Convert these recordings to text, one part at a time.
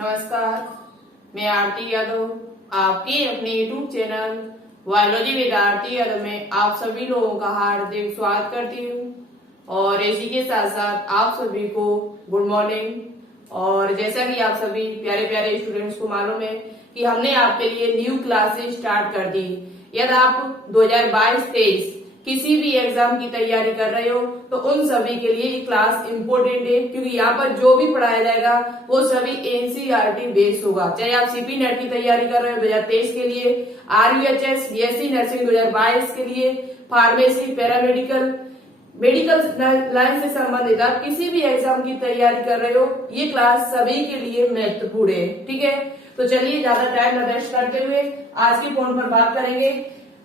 नमस्कार, मैं आरती यादव आपके अपने YouTube channel biology with Aarti Yadav में आप सभी लोगों का हार्दिक स्वागत करती हूँ और इसी के साथ साथ आप सभी को गुड मॉर्निंग। और जैसा कि आप सभी प्यारे प्यारे स्टूडेंट्स को मालूम है कि हमने आपके लिए न्यू क्लासेस स्टार्ट कर दी। यदि आप 2022-23 किसी भी एग्जाम की तैयारी कर रहे हो तो उन सभी के लिए ये क्लास इम्पोर्टेंट है, क्योंकि यहाँ पर जो भी पढ़ाया जाएगा वो सभी एनसीईआरटी बेस्ड होगा। चाहे आप सीपी नेट की तैयारी कर रहे हो 2023 के लिए, आरयूएचएस बीएससी नर्सिंग 2022 के लिए, फार्मेसी, पैरामेडिकल, मेडिकल लाइन से संबंधित आप किसी भी एग्जाम की तैयारी कर रहे हो, ये क्लास सभी के लिए महत्वपूर्ण है। ठीक है, तो चलिए ज्यादा टाइम न वेस्ट करते हुए आज के पॉइंट पर बात करेंगे।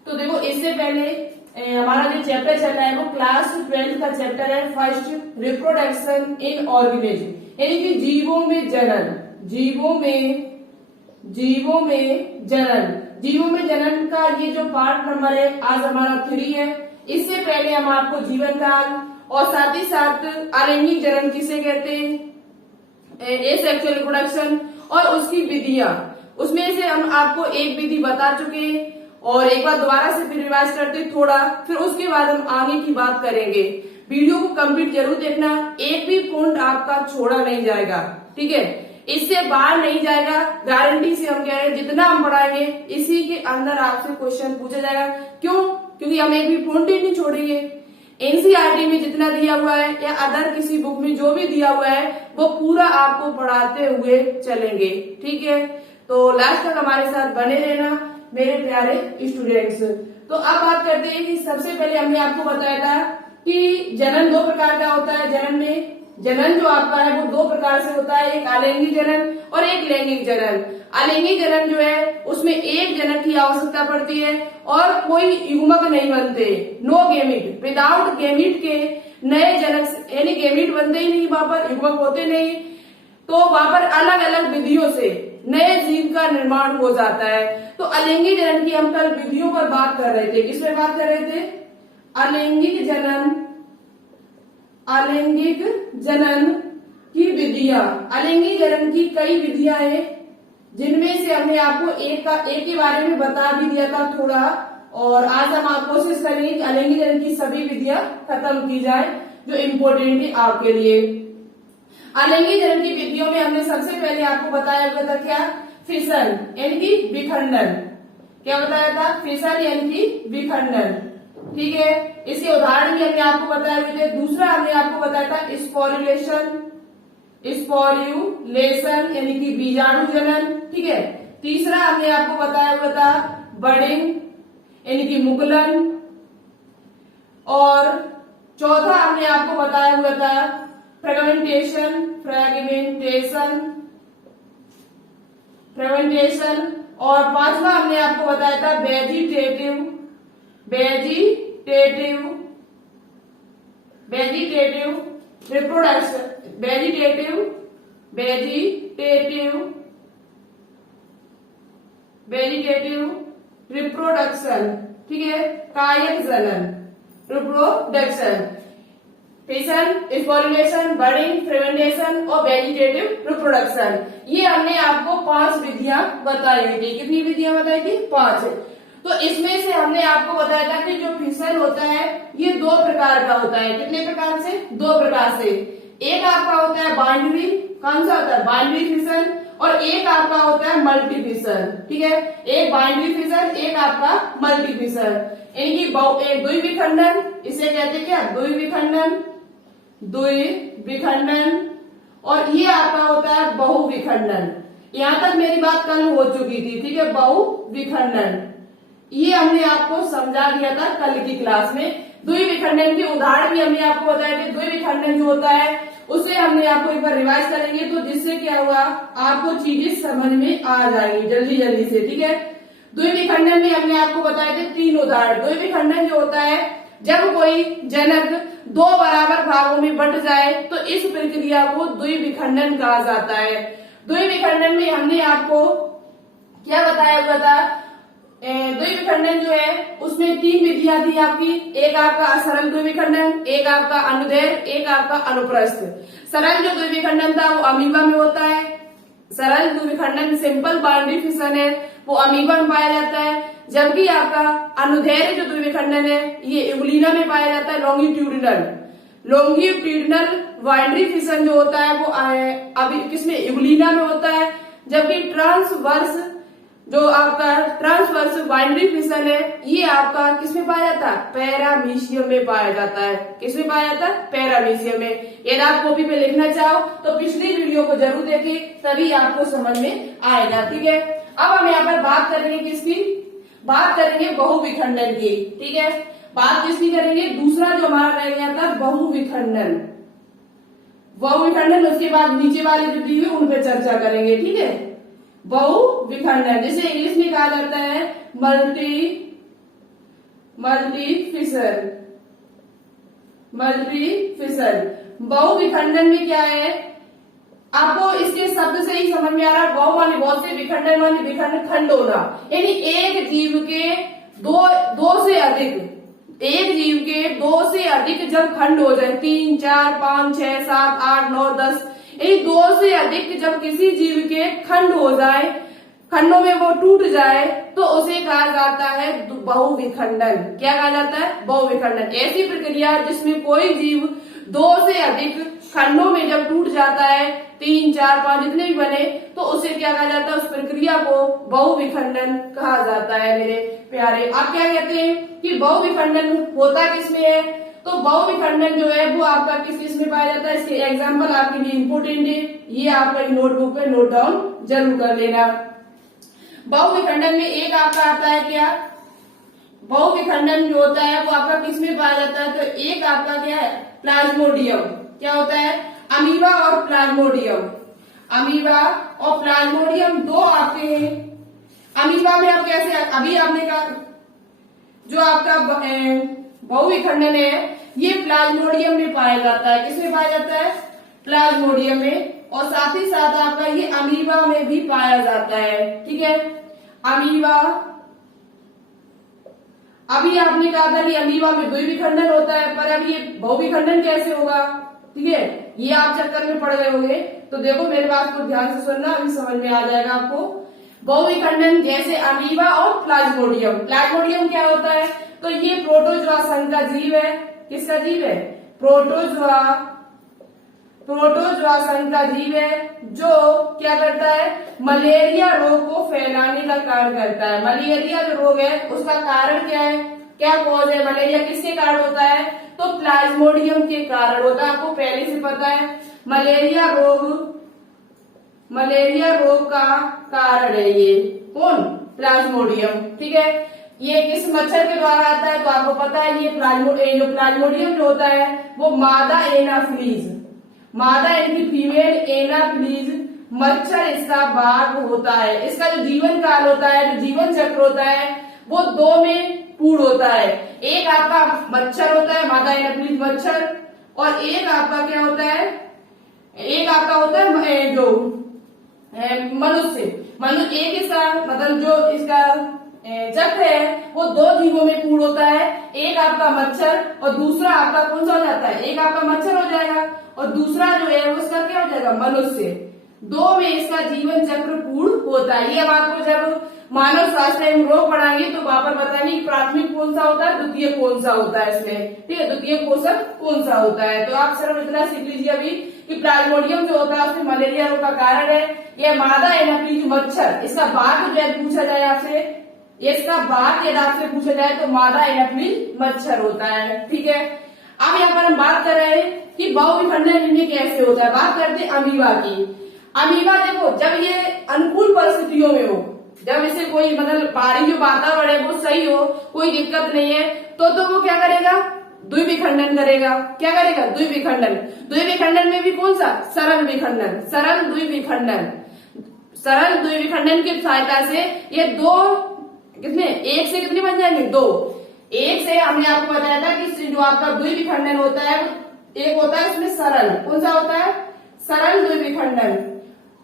तो देखो, इससे पहले हमारा जो चैप्टर चल रहा है वो क्लास 12 का चैप्टर है फर्स्ट, रिप्रोडक्शन इन ऑर्गेनिज्म, यानी कि जीवों में जनन। जीवों में जनन का ये जो पार्ट नंबर है आज हमारा 3 है। इससे पहले हम आपको जीवन काल और साथ ही साथ अलैंगिक जनन किसे कहते हैं, एसेक्सुअल रिप्रोडक्शन और उसकी विधियां, उसमें से हम आपको एक विधि बता चुके हैं और एक बार दोबारा से फिर रिवाइज करते थोड़ा, फिर उसके बाद हम आगे की बात करेंगे। वीडियो को कंप्लीट जरूर देखना, एक भी पॉइंट आपका छोड़ा नहीं जाएगा। ठीक है, इससे बाहर नहीं जाएगा, गारंटी से हम कह रहे हैं। जितना हम पढ़ाएंगे इसी के अंदर आपसे क्वेश्चन पूछा जाएगा। क्यों? क्योंकि हम एक भी पॉइंट ही नहीं छोड़ेंगे। एनसीईआरटी में जितना दिया हुआ है या अदर किसी बुक में जो भी दिया हुआ है वो पूरा आपको पढ़ाते हुए चलेंगे। ठीक है, तो लास्ट तक हमारे साथ बने रहना मेरे प्यारे स्टूडेंट्स। तो अब बात करते हैं कि सबसे पहले हमने आपको बताया था कि जनन 2 प्रकार का होता है। जनन जो आपका है वो 2 प्रकार से होता है, एक अलैंगिक जनन और एक लैंगिक जनन। अलैंगिक जनन जो है उसमें एक जनक की आवश्यकता पड़ती है और कोई युग्मक नहीं बनते, नो गेमिट, विदाउट गेमिट के नए जनक, यानी गेमिट बनते ही नहीं, वहां पर युग्मक होते नहीं, तो वहां पर अलग अलग विधियों से नए जीव का निर्माण हो जाता है। तो अलैंगिक जनन की हम कल विधियों पर बात कर रहे थे। किसमें बात कर रहे थे? अलैंगिक जनन की विधियां। अलैंगिक जनन की कई विधियां हैं, जिनमें से हमने आपको एक के बारे में बता भी दिया था थोड़ा, और आज हम आप कोशिश करेंगे कि अलैंगिक जनन की सभी विधियां खत्म की जाए जो इम्पोर्टेंट है आपके लिए। अलैंगिक जनन की विधियों में हमने सबसे पहले आपको बताया हुआ था क्या? फिशन यानी कि विखंडन। क्या बताया था? फिशन यानी कि विखंडन। ठीक है, इसके उदाहरण भी हमने आपको बताए हुए थे। दूसरा हमने आपको बताया था स्पोर्युलेशन यानी कि बीजाणु जनन। ठीक है, तीसरा हमने आपको बताया हुआ था बडिंग यानी कि मुकुलन, और चौथा हमने आपको बताया हुआ था फ्रेगमेंटेशन और पांचवा हमने आपको बताया था वेजिटेटिव रिप्रोडक्शन। ठीक है, कायक जनन, रिप्रोडक्शन, फिशन, स्पोर्युलेशन, बडिंग, फ्रेगमेंटेशन और वेजिटेटिव रिप्रोडक्शन। ये हमने आपको 5 विधियां बताई हुई थी। कितनी विधियां बताई थी? 5। तो इसमें से हमने आपको बताया था कि जो फिशन होता है ये 2 प्रकार का होता है। कितने प्रकार से? 2 प्रकार से। एक आपका होता है बाइंडरी, कौन सा होता है? बाइंडरी फिशन, और एक आपका होता है मल्टी फिशन। ठीक है, एक बाइंडरी फिशन, एक आपका मल्टी फिशन, यानी कि द्विविखंडन, इसे कहते क्या? द्विविखंडन, और ये आपका होता है बहुविखंडन। यहां तक मेरी बात कल हो चुकी थी। ठीक है, बहुविखंडन ये हमने आपको समझा दिया था कल की क्लास में। द्विविखंडन के उदाहरण भी हमने आपको बताया कि द्विविखंडन जो होता है उसे हमने आपको एक बार रिवाइज करेंगे, तो जिससे क्या हुआ आपको चीजें समझ में आ जाएंगी जल्दी जल्दी से। ठीक है, द्विविखंडन में हमने आपको बताए थे 3 उदाहरण। द्विविखंडन जो होता है जब कोई जनक 2 बराबर भागों में बंट जाए तो इस प्रक्रिया को द्विविखंडन कहा जाता है। द्विविखंडन में हमने आपको क्या बताया हुआ था? द्विविखंडन जो है उसमें 3 विधियां थी आपकी। एक आपका असरल द्विविखंडन, एक आपका अनुदैर्घ्य, एक आपका अनुप्रस्थ। सरल जो द्विविखंडन था वो अमीबा में होता है, सरल द्विविखंडन सिंपल बाउंड्री फिशन है वो अमीबा में पाया जाता है, जबकि आपका अनुदैर्घ्य जो द्विविखंडन है ये इग्वलिना में पाया जाता है। लॉन्गिट्यूडिनल बाउंड्री फिशन जो होता है वो अभी किसमें, इग्वलिना में होता है, जबकि ट्रांसवर्स जो आपका ट्रांसवर्स बाउंड्री फिशन है ये आपका किसमें पाया जाता है, पैरामीशियम में पाया जाता है। किसमें पाया जाता है, पैरामीशियम में। यदि आप कॉपी पे लिखना चाहो तो पिछली वीडियो को जरूर देखिए, तभी आपको समझ में आएगा। ठीक है, अब हम यहाँ पर बात करेंगे किसकी, बात करेंगे बहुविखंडन की। ठीक है, बात किसकी करेंगे, दूसरा जो हमारा रह गया था बहुविखंडन। बहुविखंडन उसके बाद नीचे वाले जो दी हुई उन पर चर्चा करेंगे। ठीक है, बहुविखंडन जिसे इंग्लिश में कहा जाता है मल्टीफिशन। बहुविखंडन में क्या है, आपको इसके शब्द से ही समझ में आ रहा है। बहु माने बहुत से, विखंडन माने विखंड, खंड होना, यानी एक जीव के दो से अधिक जब खंड हो जाए, 3, 4, 5, 6, 7, 8, 9, 10, ये 2 से अधिक जब किसी जीव के खंड हो जाए, खंडों में वो टूट जाए, तो उसे कहा जाता है बहुविखंडन। क्या कहा जाता है, बहुविखंडन। ऐसी प्रक्रिया जिसमें कोई जीव 2 से अधिक खंडों में जब टूट जाता है, 3, 4, 5 जितने भी बने, तो उसे क्या कहा जाता है, उस प्रक्रिया को बहुविखंडन कहा जाता है। मेरे प्यारे, आप क्या कहते हैं कि बहुविखंडन होता किसमें है, तो बहुविखंडन जो है वो आपका किस किस में पाया जाता है, इसके एग्जाम्पल आपके लिए इम्पोर्टेंट है, ये आपका नोटबुक पे नोट डाउन जरूर कर लेना। बहुविखंडन में एक आपका आता है क्या, बहुविखंडन जो होता है वो आपका किस में पाया जाता है, तो एक आपका क्या है, प्लाज्मोडियम। क्या होता है, अमीबा और प्लाज्मोडियम। अमीबा और प्लाज्मोडियम दो आते हैं। अमीबा में आप कैसे, अभी आपने कहा जो आपका बहुविखंडन है ये प्लाज्मोडियम में पाया जाता है। किसमें पाया जाता है, प्लाज्मोडियम में, और साथ ही साथ आपका ये अमीबा में भी पाया जाता है। ठीक है, अमीबा, अभी आपने कहा था कि अमीबा में द्विविखंडन होता है, पर अब ये बहुविखंडन कैसे होगा। ठीक है, ये आप चक्कर में पड़ गए होंगे, तो देखो मेरे बात को ध्यान से सुनना, अभी समझ में आ जाएगा आपको। बहुविखंडन जैसे अमीबा और प्लाज्मोडियम। प्लाज्मोडियम क्या होता है, तो ये प्रोटोजोआ संघ का जीव है। किसका जीव है, प्रोटोजोआ संघ का जीव है, जो क्या करता है, मलेरिया रोग को फैलाने का कार्य करता है। मलेरिया जो रोग है उसका कारण क्या है, क्या कॉज है, मलेरिया किसके कारण होता है, तो प्लाज्मोडियम के कारण होता है। आपको पहले से पता है मलेरिया रोग का कारण है ये कौन, प्लाज्मोडियम। ठीक है, ये किस मच्छर के द्वारा आता है, तो आपको पता है ये जो प्लाज्मोडियम जो होता है वो मादा यानी फीमेल एनाफिलीज मच्छर इसका बाग होता है। इसका जो जीवन काल होता है, जो जीवन चक्र होता है, वो 2 में पूर्ण होता है। एक आपका मच्छर होता है, मादा एनाफिलीज मच्छर, और एक आपका क्या होता है, एक आपका होता है जो मनुष्य। एक इसका मतलब जो इसका चक्र है वो 2 जीवों में पूर्ण होता है। एक आपका मच्छर और दूसरा आपका कौन सा हो जाता है, एक आपका मच्छर हो जाएगा और दूसरा जो है वो इसका क्या हो जाएगा, मनुष्य। 2 में इसका जीवन चक्र पूर्ण होता है। ये अब आपको जब मानव स्वास्थ्य एवं रोग पढ़ाएंगे तो वहां पर बताएंगे प्राथमिक कौन सा होता है, द्वितीय कौन सा होता है इसमें। ठीक है, द्वितीय पोषक कौन सा होता है। तो आप सिर्फ इतना सीख लीजिए अभी कि प्लाज्मोडियम जो होता है उसमें मलेरिया रोग का कारण है। यह मादा एनाफिलीज मच्छर, इसका बाग जो पूछा जाए आपसे, इसका बाग यदि आपसे पूछा जाए तो मादा एनाफिलीज मच्छर होता है। ठीक है, अब यहाँ पर हम बात कर रहे हैं कि बहुविखंडन इनमें कैसे होता है। बात करते हैं अमीबा की। अमीबा देखो, जब ये अनुकूल परिस्थितियों में हो, जब इसे कोई मतलब बाहरी जो वातावरण है वो सही हो, कोई दिक्कत नहीं है, तो वो क्या करेगा, द्विविखंडन करेगा। क्या करेगा, द्विविखंडन। द्विविखंडन में भी कौन सा, सरल विखंडन, सरल द्विविखंडन। सरल द्विविखंडन की सहायता से ये 2 कितने, 1 से कितने बन जाएंगे, 2। 1 से हमने आपको बताया था कि जो आपका द्विविखंडन होता है, एक होता है इसमें सरल, कौन सा होता है, सरल द्विविखंडन।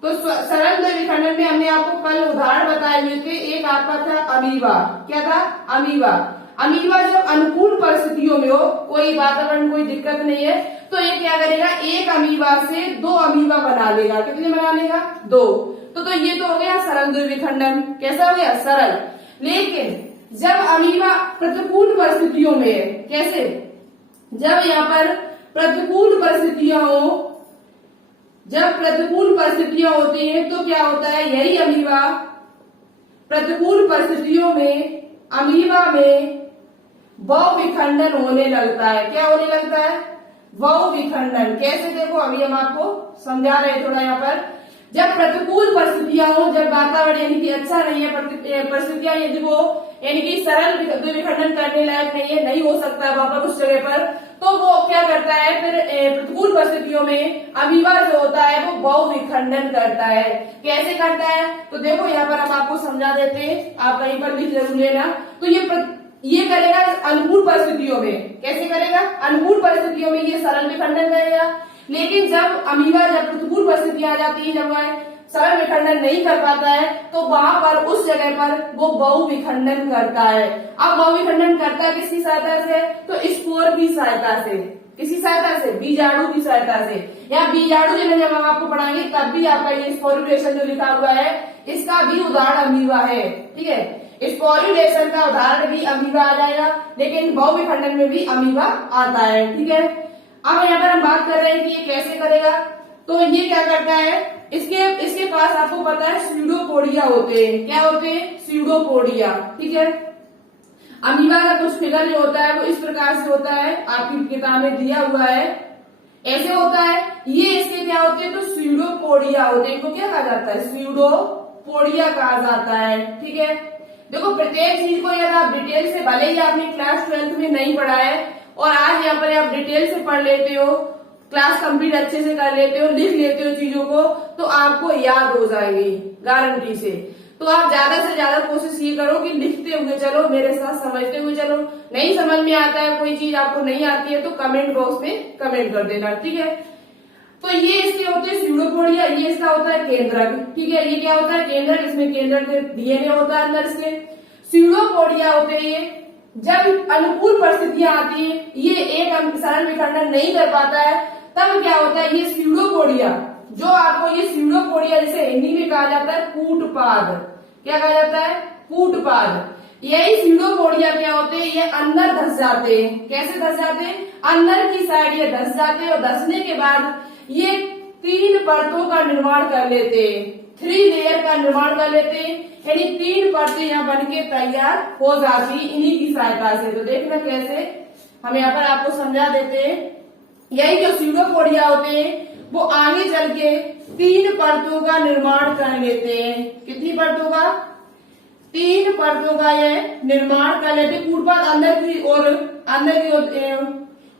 तो सरल द्विविखंडन में हमने आपको कल उदाहरण बताए हुए थे। एक आपका था अमीबा, क्या था, अमीबा। अमीबा जब अनुकूल परिस्थितियों में हो, कोई कोई वातावरण कोई दिक्कत नहीं है, तो ये क्या करेगा, एक अमीबा से 2 अमीबा बना लेगा। कितने बना लेगा, 2। तो ये तो हो गया सरल द्विविखंडन। कैसा हो गया, सरल। लेकिन जब अमीबा प्रतिकूल परिस्थितियों में है, कैसे, जब यहाँ पर प्रतिकूल परिस्थितियां हो, जब प्रतिकूल परिस्थितियां होती हैं तो क्या होता है, यही अमीबा प्रतिकूल परिस्थितियों में अमीबा में बहुविखंडन होने लगता है। क्या होने लगता है, बहुविखंडन। कैसे, देखो अभी हम आपको समझा रहे हैं थोड़ा यहाँ पर। जब प्रतिकूल परिस्थितियां हो, जब वातावरण यानी कि अच्छा नहीं है, परिस्थितियां यदि वो यानी कि सरल द्विविखंडन करने लायक नहीं है, नहीं हो सकता है वहां पर उस जगह पर, तो वो क्या करता है, फिर प्रतिकूल परिस्थितियों में अमीबा जो होता है वो बहुविखंडन करता है। कैसे करता है, तो देखो यहाँ पर हम आपको समझा देते हैं, आप कहीं पर लिख जरूर लेना। तो ये करेगा अनुकूल परिस्थितियों में। कैसे करेगा, अनुकूल परिस्थितियों में ये सरल विखंडन करेगा। लेकिन जब अमीबा, जब प्रतिकूल परिस्थिति आ जाती है, जब वह सरल विखंडन नहीं कर पाता है, तो वहां पर उस जगह पर वो बहुविखंडन करता है। अब बहुविखंडन करता है किसकी सहायता से, तो स्पोर की सहायता से। किसी सहायता से, बीजाणु की सहायता से। या बीजाणु जब हम आपको पढ़ाएंगे तब भी आपका ये स्पोरुलेशन जो लिखा हुआ है, इसका भी उदाहरण अमीबा है। ठीक है, स्पोरुलेशन का उदाहरण भी अमीबा आ जाएगा, लेकिन बहुविखंडन में भी अमीबा आता है। ठीक है, अब यहाँ पर हम बात कर रहे हैं कि ये कैसे करेगा। तो ये क्या करता है, इसके पास आपको पता है स्यूडोपोडिया होते हैं। क्या होते हैं, स्यूडोपोडिया। ठीक है, अमीबा का कुछ फिगर जो होता है वो इस प्रकार से होता है, आपकी किताब में दिया हुआ है, ऐसे होता है। ये इसके क्या होते हैं, तो स्यूडोपोडिया होते हैं। इनको क्या कहा जाता है, स्यूडोपोडिया कहा जाता है। ठीक है, देखो प्रत्येक चीज को यदि आप डिटेल से, भले ही आपने क्लास 12th में नहीं पढ़ा है और आज यहाँ पर आप डिटेल से पढ़ लेते हो, क्लास कंप्लीट अच्छे से कर लेते हो, लिख लेते हो चीजों को, तो आपको याद हो जाएंगी गारंटी से। तो आप ज्यादा से ज्यादा कोशिश ये करो कि लिखते हुए चलो, मेरे साथ समझते हुए चलो। नहीं समझ में आता है, कोई चीज आपको नहीं आती है, तो कमेंट बॉक्स में कमेंट कर देना। ठीक है, तो ये इसके होते हैं स्यूडोपोडिया, ये इसका होता है केंद्रक। ठीक है, ये क्या होता है, केंद्रक। इसमें केंद्रक डीएनए होता है अंदर इसके। स्यूडोपोडिया होते हैं ये, जब अनुकूल परिस्थितियां आती है, ये एक सरल विखंडन नहीं कर पाता है, तब क्या होता है, ये स्यूडोपोडिया, जो आपको ये स्यूडोपोडिया जिसे हिंदी में कहा जाता है कूटपाद। क्या कहा जाता है, कूटपाद। यही स्यूडोपोडिया क्या होते हैं, ये अंदर धस जाते हैं। कैसे धस जाते हैं, अंदर की साइड ये धस जाते हैं, और धसने के बाद ये 3 परतों का निर्माण कर लेते हैं, 3 लेयर का निर्माण कर लेते हैं, यानी 3 परतें यहाँ बनके तैयार हो जाती इन्हीं की सहायता से। तो देखना कैसे, हम यहाँ पर आपको समझा देते हैं। यही जो स्यूडोपोडिया होते हैं वो आगे चल के 3 परतों का निर्माण कर लेते हैं। कितनी परतों का, 3 परतों का ये निर्माण कर लेते हैं। कूटपाद अंदर की ओर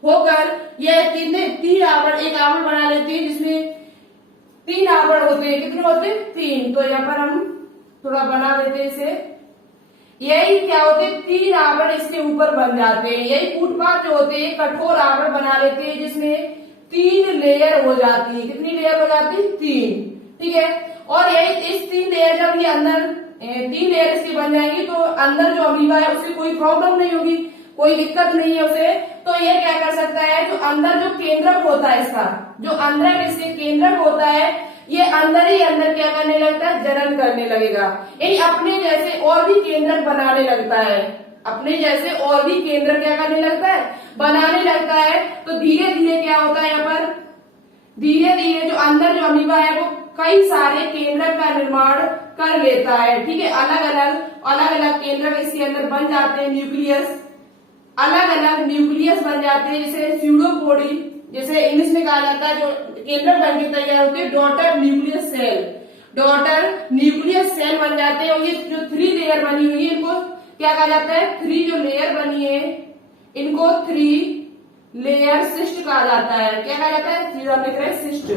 होकर यह 3 आवरण, एक आवरण बना लेते हैं जिसमें 3 आवरण होते हैं। कितने होते हैं, 3। तो यहाँ पर हम थोड़ा बना देते हैं इसे। यही क्या होते हैं, 3 आवरण इसके ऊपर बन जाते हैं। यही कूटपाद जो होते हैं कठोर आवरण बना लेते हैं जिसमें 3 लेयर हो जाती है। कितनी लेयर हो जाती है, 3। ठीक है, और यही इस 3 लेयर, जब ये अंदर 3 लेयर इसकी बन जाएंगी, तो अंदर जो अमीबा है उसे कोई प्रॉब्लम नहीं होगी, कोई दिक्कत नहीं है उसे। तो ये क्या कर सकता है, जो अंदर जो केंद्रक होता है इसका, जो अंदर इसके केंद्रक होता है, ये अंदर ही अंदर क्या करने लगता है, जनन करने लगेगा। यानी अपने जैसे और भी केंद्रक बनाने लगता है, अपने जैसे और भी केंद्र क्या करने लगता है, बनाने लगता है। तो धीरे धीरे क्या होता है, यहाँ पर धीरे धीरे जो अंदर जो अमीबा है वो कई सारे केंद्रक का निर्माण कर लेता है। ठीक है, अलग अलग केंद्रक इसके अंदर बन जाते हैं, न्यूक्लियस, अलग अलग न्यूक्लियस बन जाते हैं। जैसे स्यूडोपोडी, जैसे इंग्लिश में कहा जाता है, जो केंद्रक बन के तैयार होते हैं, daughter nucleus cell, daughter nucleus cell बन जाते हैं। और ये जो 3 लेयर बनी हुई है, इनको क्या कहा जाता है, 3 जो लेयर बनी है इनको 3 लेयर सिस्ट कहा जाता है। क्या कहा जाता है, 3 लिख रहे सिस्ट,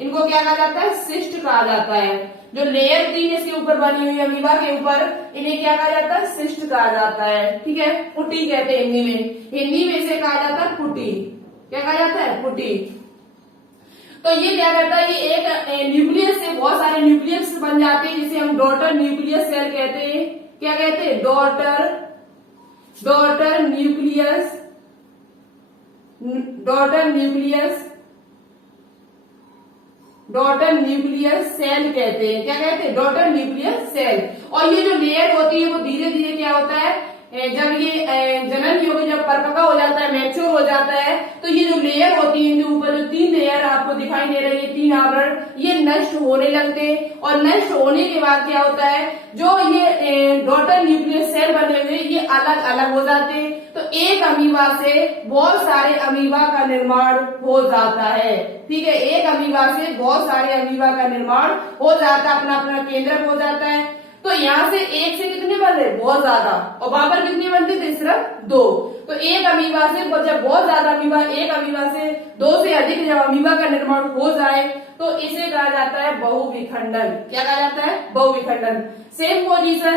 इनको क्या कहा जाता है, सिस्ट कहा जाता है। जो लेयर 3 इसके ऊपर बनी हुई है अमीबा के ऊपर, इन्हें क्या कहा जाता है, सिस्ट कहा जाता है। ठीक है, पुटी कहते हैं हिंदी में, हिंदी में इसे कहा जाता है पुटी। क्या कहा जाता है, पुटी। तो ये क्या करता है, ये एक न्यूक्लियस से बहुत सारे न्यूक्लियस बन जाते हैं, जिसे हम डॉटर न्यूक्लियस सेल कहते हैं। क्या कहते हैं, daughter nucleus daughter nucleus cell कहते हैं। क्या कहते हैं? Daughter nucleus cell. और ये जो लेयर होती है वो धीरे धीरे क्या होता है, जब ये जनन योग जब परिपक्व हो जाता है, मैच्योर हो जाता है, तो ये जो लेयर होती है, इनके ऊपर जो 3 लेयर आपको दिखाई दे रही है, 3 आवरण, ये नष्ट होने लगते हैं। और नष्ट होने के बाद क्या होता है, जो ये डॉटर न्यूक्लियस सेल बने हुए ये अलग अलग हो जाते हैं। तो एक अमीबा से बहुत सारे अमीबा का निर्माण हो जाता है। ठीक है, एक अमीबा से बहुत सारे अमीबा का निर्माण हो जाता है, अपना अपना केंद्रक हो जाता है। तो यहाँ से एक से कितने बन रहे? बहुत ज्यादा। और वहां पर कितने बनते थे? सिर्फ 2। तो एक अमीबा से जब बहुत ज्यादा अमीबा, एक अमीबा से 2 से अधिक जब अमीबा का निर्माण हो जाए तो इसे कहा जाता है बहुविखंडन। क्या कहा जाता है? बहुविखंडन। सेम पोजीशन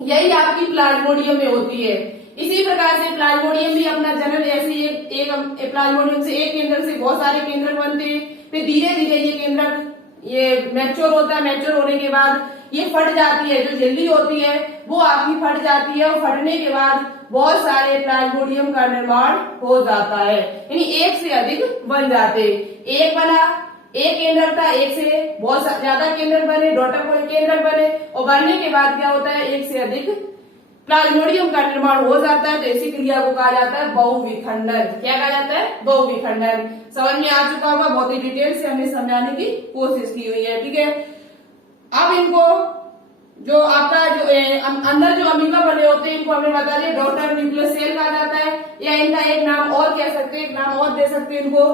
यही आपकी प्लाज्मोडियम में होती है। इसी प्रकार से प्लाज्मोडियम भी अपना जन्म ऐसे एक प्लाज्मोडियम से एक केंद्रक से बहुत सारे केंद्रक बनते हैं। फिर धीरे धीरे ये केंद्रक ये मैच्योर होता है। मैच्योर होने के बाद ये फट जाती है, जो झिल्ली होती है वो आपकी फट जाती है। और फटने के बाद बहुत सारे प्लाज्मोडियम का निर्माण हो जाता है, यानी एक से अधिक बन जाते। एक बना, एक केंद्रक था, एक से बहुत ज्यादा केंद्रक बने, डॉटर को केंद्रक बने। और बनने के बाद क्या होता है, एक से अधिक प्लाज्मोडियम का निर्माण हो जाता है। तो इसी क्रिया को कहा जाता है बहुविखंडन। क्या कहा जाता है? बहुविखंडन। समझ में आ चुका होगा, बहुत ही डिटेल से हमने समझाने की कोशिश की हुई है। ठीक है, अब इनको जो आपका जो अंदर जो अमीबा बने होते हैं इनको हमने बता दिया डॉटर न्यूक्लियस सेल कहा जाता है, या इनका एक नाम और कह सकते हैं, एक नाम और दे सकते हैं इनको,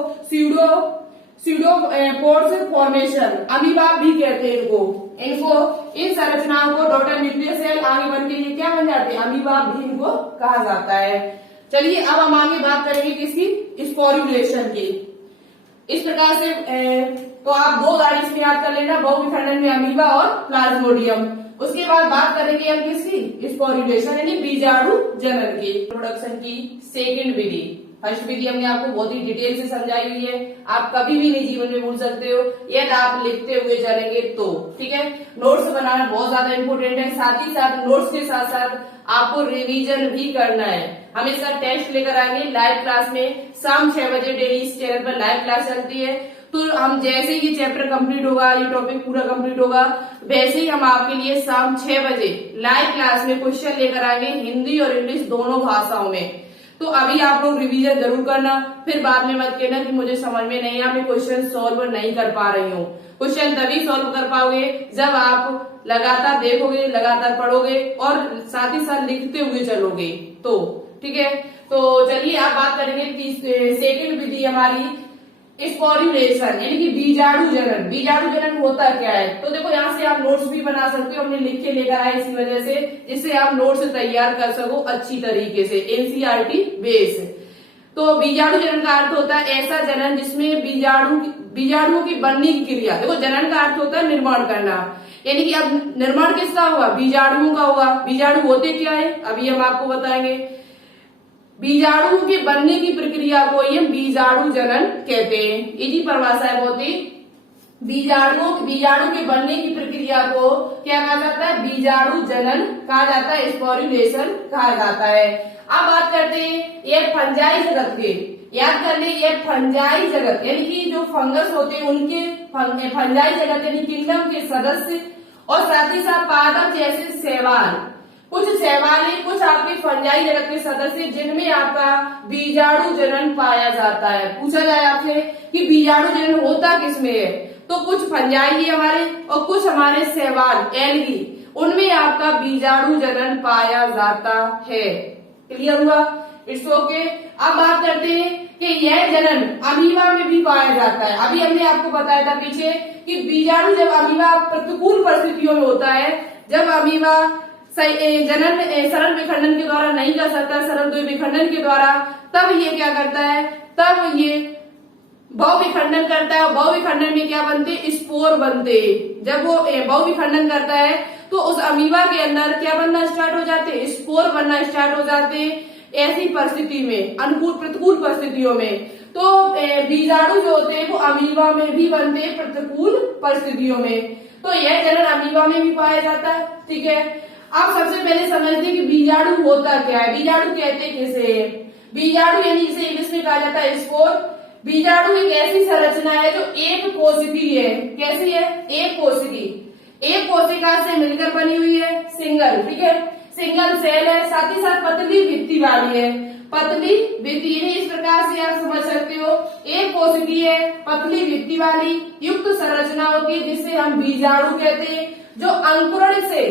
स्यूडोपोड्स फॉर्मेशन, अमीबा भी कहते हैं इनको। इन संरचनाओं को डॉटर न्यूक्लियस सेल आगे बन के ये क्या बन जाते हैं? अमीबा भी इनको कहा जाता है। चलिए अब हम आगे बात करेंगे किसकी? स्पोरुलेशन की। इस प्रकार से तो आप 2 गाड़ी इसमें याद कर लेना, बहुविखंडन में अमीबा और प्लाज्मोडियम। उसके बाद बात करेंगे हम किसकी? स्पोरुलेशन यानी बीजाणु जनन की। प्रोडक्शन की सेकंड विधि, फर्स्ट विधि हमने आपको बहुत ही डिटेल से समझाई हुई है, आप कभी भी नहीं जीवन में भूल सकते हो यदि आप लिखते हुए चलेंगे तो। ठीक है, नोट्स बनाना बहुत ज्यादा इंपॉर्टेंट है। साथ ही साथ नोट्स के साथ साथ आपको रिवीजन भी करना है। हम इसका टेस्ट लेकर आएंगे लाइव क्लास में, शाम 6 बजे डेली इस चैनल पर लाइव क्लास चलती है। तो हम जैसे ही चैप्टर कंप्लीट होगा, ये टॉपिक पूरा कंप्लीट होगा, वैसे ही हम आपके लिए शाम 6 बजे लाइव क्लास में क्वेश्चन लेकर आएंगे, हिंदी और इंग्लिश दोनों भाषाओं में। तो अभी आप लोग रिवीजन जरूर करना, फिर बाद में मत कहना कि मुझे समझ में नहीं आया, मैं क्वेश्चन सॉल्व नहीं कर पा रही हूँ। क्वेश्चन तभी सॉल्व कर पाओगे जब आप लगातार देखोगे, लगातार पढ़ोगे और साथ ही साथ लिखते हुए चलोगे तो। ठीक है, तो चलिए आप बात करेंगे सेकंड विधि हमारी स्पोरुलेशन यानी कि बीजाणु जनन। बीजाणु जनन होता क्या है? तो देखो यहाँ से आप नोट्स भी बना सकते हो, हमने लिख के लेकर आए इसी वजह से, जिससे आप नोट्स तैयार कर सको अच्छी तरीके से, एनसीईआरटी बेस। तो बीजाणु जनन का अर्थ होता है ऐसा जनन जिसमें बीजाणुओं की बनने की क्रिया। देखो जनन का अर्थ होता है निर्माण करना, यानी कि अब निर्माण किसका होगा? बीजाणुओं का होगा। बीजाणु होते क्या है अभी हम आपको बताएंगे। बीजाणु के बनने की प्रक्रिया को ये बीजाणु जनन कहते हैं। इसी परिभाषा है बहुत ही। बीजाणु के बनने की प्रक्रिया को क्या कहा जाता है? बीजाणु जनन कहा जाता है, स्पोरुलेशन कहा जाता है। अब बात करते हैं ये फंजाई जगत के। याद कर ले, ये फंजाई जगत यानी कि जो फंगस होते हैं उनके फंजाई जगत यानी किंगडम के सदस्य, और साथ ही साथ पादप जैसे शैवाल, कुछ शैवाल, कुछ आपके फंजाई जगत के सदस्य जिनमें आपका बीजाणु जनन पाया जाता है। पूछा जाए आपसे कि बीजाणु जनन होता किसमें है, तो कुछ फंजाई है हमारे और कुछ हमारे शैवाल एल्गी, उनमें आपका बीजाणु जनन पाया जाता है। क्लियर हुआ? It's okay. अब बात करते हैं कि यह जनन अमीबा में भी पाया जाता है। अभी हमने आपको बताया था पीछे कि बीजाणु जब अमीबा प्रतिकूल परिस्थितियों में होता है, जब अमीबा जनन सरल विखंडन के द्वारा नहीं कर सकता, सरल द्विविखंडन के द्वारा, तब ये क्या करता है? तब ये बहुविखंडन करता है। बहुविखंडन में क्या बनते? स्पोर बनते। जब वो बहुविखंडन करता है तो उस अमीबा के अंदर क्या बनना स्टार्ट हो जाते? स्पोर बनना स्टार्ट हो जाते। ऐसी परिस्थिति में, अनुकूल प्रतिकूल परिस्थितियों में, तो बीजाणु जो होते हैं वो अमीबा में भी बनते हैं प्रतिकूल परिस्थितियों में। तो यह जनन अमीबा में भी पाया जाता है। ठीक है, आप सबसे पहले समझते हैं कि बीजाणु होता क्या है। बीजाणु कहते किसे? बीजाणु यानी जिसे इंग्लिश में कहा जाता है स्पोर। बीजाणु एक ऐसी संरचना है जो एक कोशिकी है। कैसी है? एक कोशिकी। एक कोशिका से मिलकर बनी हुई है, सिंगल, ठीक है, सिंगल सेल है, साथ ही साथ पतली भित्ति वाली है। पतली भित्ति इस प्रकार से आप समझ सकते हो, एक कोशिकी है, पतली भित्ति वाली युक्त संरचना होती है जिसे हम बीजाणु कहते हैं, जो अंकुरण से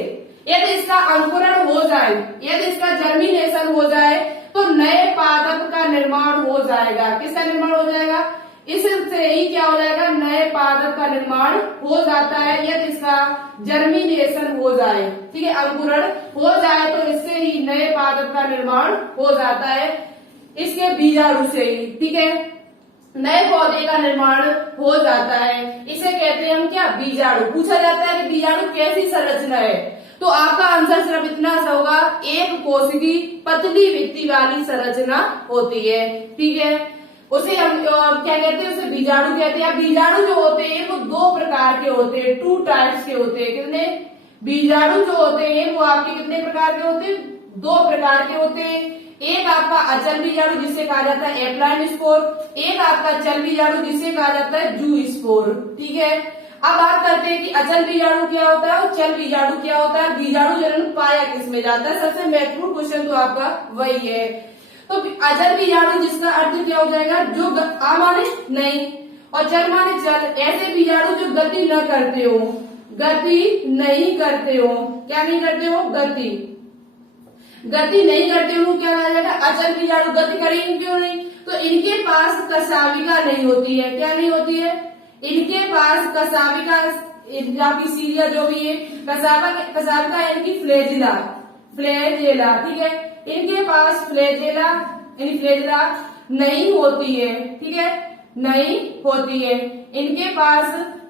यदि इसका अंकुरण हो जाए, यदि इसका जर्मिनेशन हो जाए तो नए पादप का निर्माण हो जाएगा। किसका निर्माण हो जाएगा? इससे ही क्या हो जाएगा? नए पादप का निर्माण हो जाता है यदि इसका जर्मिनेशन हो जाए, ठीक है, अंकुरण हो जाए तो इससे ही नए पादप का निर्माण हो जाता है, इसके बीजाणु से ही, ठीक है, नए पौधे का निर्माण हो जाता है। इसे कहते हैं हम क्या? बीजाणु। पूछा जाता है कि बीजाणु कैसी संरचना है, तो आपका आंसर सिर्फ इतना सा होगा, एक कोशिकी पतली भित्ति वाली संरचना होती है, ठीक है। उसे हम क्या कहते हैं? उसे बीजाणु कहते हैं। बीजाणु जो होते हैं वो दो प्रकार के होते हैं, 2 टाइप्स के होते हैं। कितने? बीजाणु जो होते हैं वो आपके कितने प्रकार के होते हैं? 2 प्रकार के होते हैं। एक आपका अचल बीजाणु जिसे कहा जाता है एप्लाइन स्पोर, एक आपका चल बीजाणु जिसे कहा जाता है जू स्पोर, ठीक है। अब बात करते हैं कि अचल बीजाणु क्या होता है और चल बीजाणु क्या होता है। बीजाणु जनन पाया किसमें जाता है? सबसे महत्वपूर्ण क्वेश्चन तो आपका वही है। तो अचल बीजाणु जिसका अर्थ क्या हो जाएगा? जो आ माने नहीं और चल माने चल, ऐसे बीजाणु जो गति न करते हो, गति नहीं करते हो। क्या नहीं करते हो? गति नहीं करते हो, क्या कहा जाएगा? अचल बीजाणु। गति करेंगे क्यों नहीं? तो इनके पास कशाविका नहीं होती है। क्या नहीं होती है? इनके पास कशाविका, आपकी सीरिया जो भी है, कशाविका इनकी फ्लैजिला, ठीक है, इनके पास फ्लैजिला नहीं होती है, ठीक है, नहीं होती है। इनके पास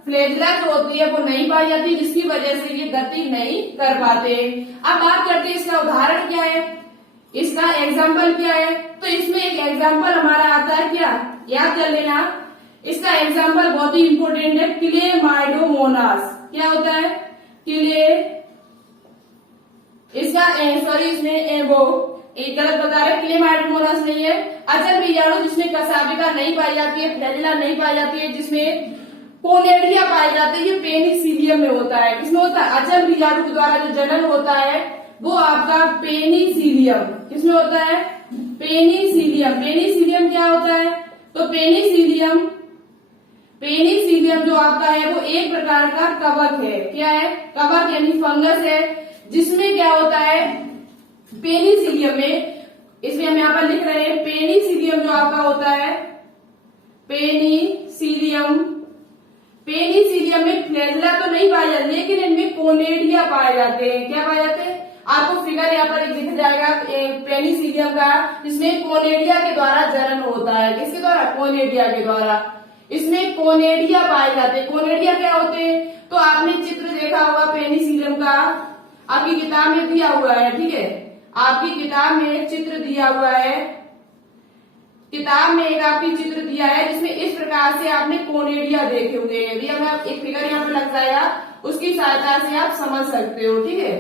फ्लैजिला जो होती है वो नहीं पाई जाती, जिसकी वजह से ये गति नहीं कर पाते। अब बात करते हैं इसका उदाहरण क्या है, इसका एग्जाम्पल क्या है। तो इसमें एक एग्जाम्पल हमारा आता है, क्या याद कर लेना, इसका एग्जाम्पल बहुत ही इंपोर्टेंट है, क्लेमाइडोमोनास। क्या होता है? इसमें वो एक गलत बता रहे, क्लेमाइडोमोनास नहीं है। अचल बीजाणु जिसमें कशाविका नहीं पाई जाती है, फ्लैजिला नहीं पाई जाती है, जिसमें कोनेडिया पाई जाती है, ये पेनिसिलियम में होता है। किसमें होता है? अचल बीजाणु के द्वारा जो जनन होता है वो आपका पेनिसिलियम। किसमें होता है? पेनिसिलियम। पेनिसिलियम क्या होता है? तो पेनिसिलियम जो आपका है वो एक प्रकार का कवक है। क्या है? कवक यानी फंगस है, जिसमें क्या होता है? पेनिसिलियम में, इसमें हम यहाँ पर लिख रहे हैं, पेनिसिलियम जो आपका होता है, पेनिसिलियम में फ्लैजिला तो नहीं पाया जाता, लेकिन इनमें कोनेडिया पाए जाते हैं। क्या पाए जाते हैं? आपको फिगर यहाँ पर एक दिख जाएगा पेनिसिलियम का, जिसमें कोनेडिया के द्वारा जनन होता है। किसके द्वारा? कोनेडिया के द्वारा। इसमें कोनेडिया पाए जाते हैं। कोनेडिया क्या होते हैं? तो आपने चित्र देखा होगा पेनिसिलियम का, आपकी किताब में दिया हुआ है, ठीक है, आपकी किताब में एक चित्र दिया हुआ है, किताब में एक आपकी चित्र दिया है, जिसमें इस प्रकार से आपने कोनेडिया देखे होंगे। यदि हमें एक फिगर यहाँ पर लग जाएगा, उसकी सहायता से आप समझ सकते हो, ठीक है।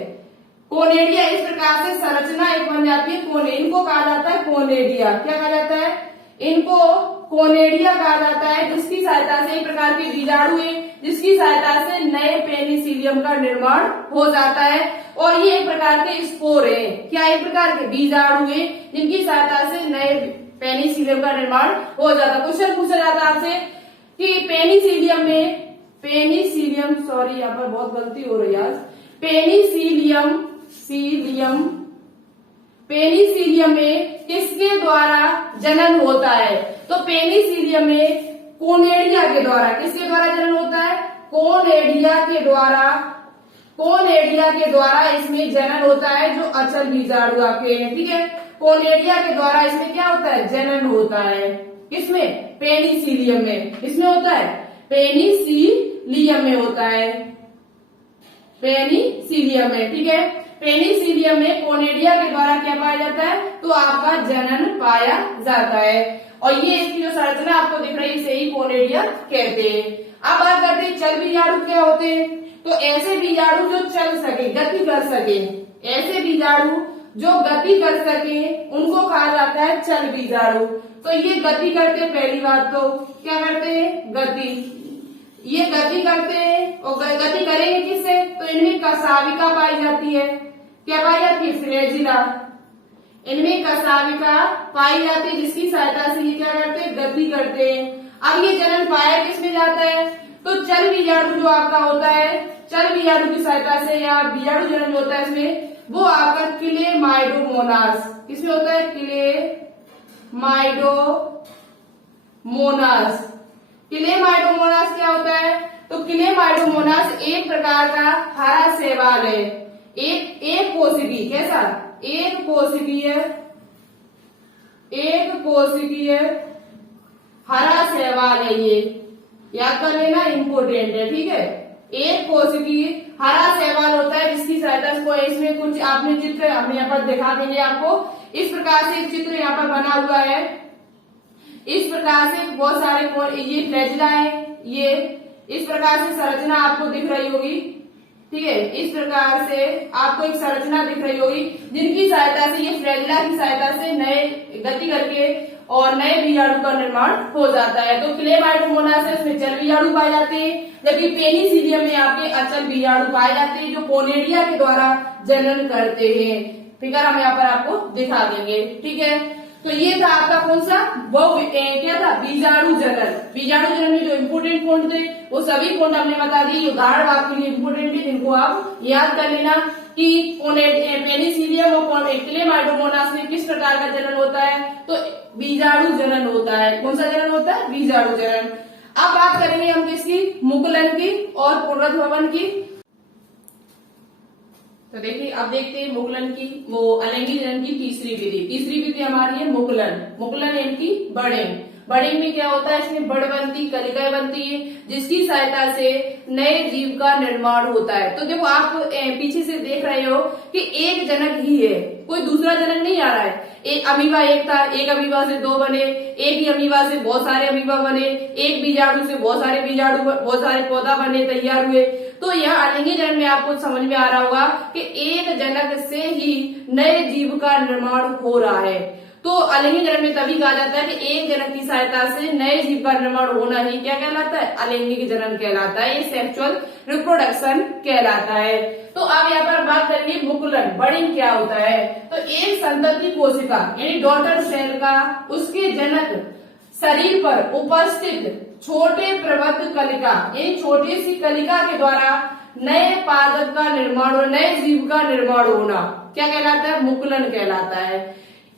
कोनेडिया इस प्रकार से संरचना एक बन जाती है, इनको कहा जाता है कोनेडिया। क्या कहा जाता है? इनको कोनेडिया कहा जाता है, जिसकी सहायता से एक प्रकार के बीजाणु है, जिसकी सहायता से नए पेनिसिलियम का निर्माण हो जाता है। और ये एक प्रकार के स्पोर है। क्या? एक प्रकार के बीजाणु है, जिनकी सहायता से नए पेनिसिलियम का निर्माण हो जाता है। क्वेश्चन पूछा जाता है आपसे कि पेनिसिलियम सॉरी यहाँ पर बहुत गलती हो रही है आज, पेनिसिलियम में किसके द्वारा जनन होता है? तो पेनिसिलियम में कोनेडिया के द्वारा। किसके द्वारा जनन होता है? कोनेडिया के द्वारा इसमें जनन होता है, जो अचल बीजाणु आपके हैं, ठीक है। कोनेडिया के द्वारा इसमें क्या होता है? जनन होता है। किसमें? पेनिसिलियम में। इसमें होता है? पेनिसिलियम में होता है, पेनिसिलियम में, ठीक है। पेनिसिलियम में कोनेडिया के द्वारा क्या पाया जाता है? तो आपका जनन पाया जाता है। और ये इसकी जो संरचना आपको दिख रही है, इसे ही कोनेडिया कहते हैं। अब बात करते हैं चल बीजाणु क्या होते हैं। तो ऐसे बीजाणु जो चल सके, गति कर सके, ऐसे बीजाणु जो गति कर सके उनको कहा जाता है चल बीजाणु। तो ये गति करते हैं, पहली बात तो क्या करते हैं, गति। ये गति करते हैं और गति करेंगे किससे, तो इनमें कशाविका पाई जाती है। क्या पाई जाती है, फ्लैजिला। इनमें कशाविका पाई जाती है जिसकी सहायता से ये क्या करते हैं, गति करते हैं। अब ये जनन पाया किसमें जाता है, तो चल बीजाणु जो आपका होता है, चल बीजाणु की सहायता से या बीजाणु जनन जो होता है इसमें, वो आपका क्लेमाइडोमोनास, किसमें होता है, क्लेमाइडोमोनास। क्लेमाइडोमोनास क्या होता है, तो क्लेमाइडोमोनास एक प्रकार का हरा शैवाल है, एक कोशिकीय, कैसा, एक कोशिकीय हरा शैवाल है। ये याद कर लेना, इम्पोर्टेंट है, ठीक है। एक कोशिकीय हरा शैवाल होता है जिसकी सहायता से, इसमें कुछ आपने चित्र हम यहाँ पर दिखा देंगे आपको। इस प्रकार से एक चित्र यहाँ पर बना हुआ है, इस प्रकार से बहुत सारे ये फ्लैजिला है, ये इस प्रकार से संरचना आपको दिख रही होगी, ठीक है। इस प्रकार से आपको एक संरचना दिख रही होगी जिनकी सहायता से, ये फ्लैजिला की सहायता से नए गति करके और नए बीजाणु का निर्माण हो जाता है। तो क्लेमाइडोमोनास इसमें चल बीजाणु पाए जाते हैं, जबकि पेनिसिलियम में आपके अचल बीजाणु पाए जाते हैं जो कोनेडिया के द्वारा जनन करते हैं। फिगर हम यहाँ पर आपको दिखा देंगे, ठीक है। तो ये था आपका कौन सा, वो क्या था, बीजाणु जनन। बीजाणु जनन में जो इम्पोर्टेंट पॉइंट थे वो सभी पॉइंट हमने बता दिए, उदाहरण आपके लिए इम्पोर्टेंट है जिनको आप याद कर लेना कि पेनिसिलियम और क्लेमाइडोमोनास में किस प्रकार का जनन होता है, तो बीजाणु जनन होता है। कौन सा जनन होता है, बीजाणु जनन। अब बात करेंगे हम किसकी, मुकुलन की और पुनरुद्भवन की। तो देखिए अब देखते हैं मुकुलन की, वो अलैंगिक जनन की तीसरी विधि हमारी है मुकुलन। मुकुलन इनकी बड़िंग में क्या होता है, इसमें बड़ बनती, कलिकाएं बनती है जिसकी सहायता से नए जीव का निर्माण होता है। तो देखो आप पीछे से देख रहे हो कि एक जनक ही है, कोई दूसरा जनक नहीं आ रहा है। एक अमीबा एक था, एक अमीबा से दो बने, एक ही अमीबा से बहुत सारे अमीबा बने, एक बीजाणु से बहुत सारे बीजाणु, बहुत सारे पौधा बने, तैयार हुए। तो यह अलैंगिक जनन में आपको समझ में आ रहा होगा कि एक जनक से ही नए जीव का निर्माण हो रहा है। तो अलैंगिक जनन में तभी कहा जाता है कि एक जनक की सहायता से नए जीव का निर्माण होना ही क्या कहलाता है, अलैंगिक जनन कहलाता है, ये सेक्सुअल रिप्रोडक्शन कहलाता है। तो अब यहाँ पर बात करेंगे मुकुलन, बड़िंग क्या होता है। तो एक संतति कोशिका यानी डॉटर सेल का उसके जनक शरीर पर उपस्थित छोटे प्रबद्ध कलिका यानी छोटी सी कलिका के द्वारा नए पादप का निर्माण और नए जीव का निर्माण होना क्या कहलाता है, मुकुलन कहलाता है।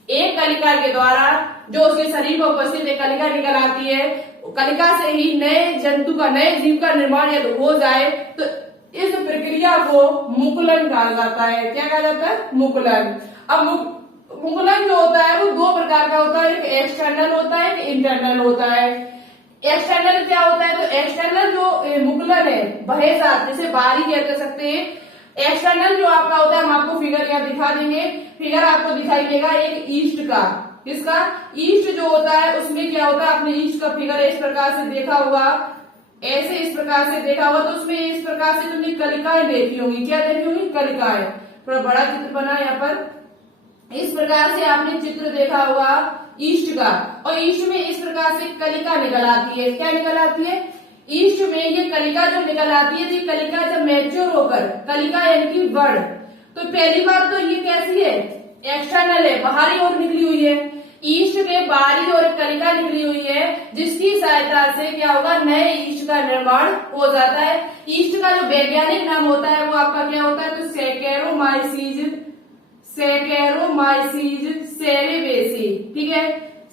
एक कलिका के द्वारा जो उसके शरीर पर उपस्थित एक कलिका निकल आती है, कलिका से ही नए जंतु का, नए जीव का निर्माण यदि हो जाए तो इस प्रक्रिया को मुकुलन कहा जाता है। क्या कहा जाता है, मुकुलन। अब मुकुलन जो होता है वो दो प्रकार का होता है, एक एक्सटर्नल होता है, एक इंटरनल होता है। एक्सटर्नल क्या होता है, तो एक्सटर्नल जो मुकुलन है बहेजात, जैसे बाहरी कह सकते हैं। एक्सटर्नल जो आपका होता है, हम आपको फिगर यहाँ दिखा देंगे, फिगर आपको दिखाई देगा एक ईस्ट का, किसका, ईस्ट जो होता है उसमें क्या होता है, आपने ईस्ट का फिगर इस प्रकार से देखा होगा, ऐसे इस प्रकार से देखा होगा, तो उसमें इस प्रकार से तुमने कलिकाएं देखी होंगी, क्या देखी होंगी, कलिकाएं। थोड़ा बड़ा चित्र बना यहाँ पर, इस प्रकार से आपने चित्र देखा होगा ईस्ट का, और ईस्ट में इस प्रकार से कलिका निकल आती है। क्या निकल आती है, ईस्ट में ये कलिका जो निकल आती है, ये कलिका जब मैच्योर होकर, कलिका यानी कि बड़, तो पहली बात तो ये कैसी है, एक्सटर्नल है, बाहरी ओर निकली हुई है। ईस्ट में बाहरी ओर कलिका निकली हुई है जिसकी सहायता से क्या होगा, नए ईस्ट का निर्माण हो जाता है। ईस्ट का जो वैज्ञानिक नाम होता है वो आपका क्या होता है, तो सैकेरोमाइसीज सेरेवेसी, ठीक है,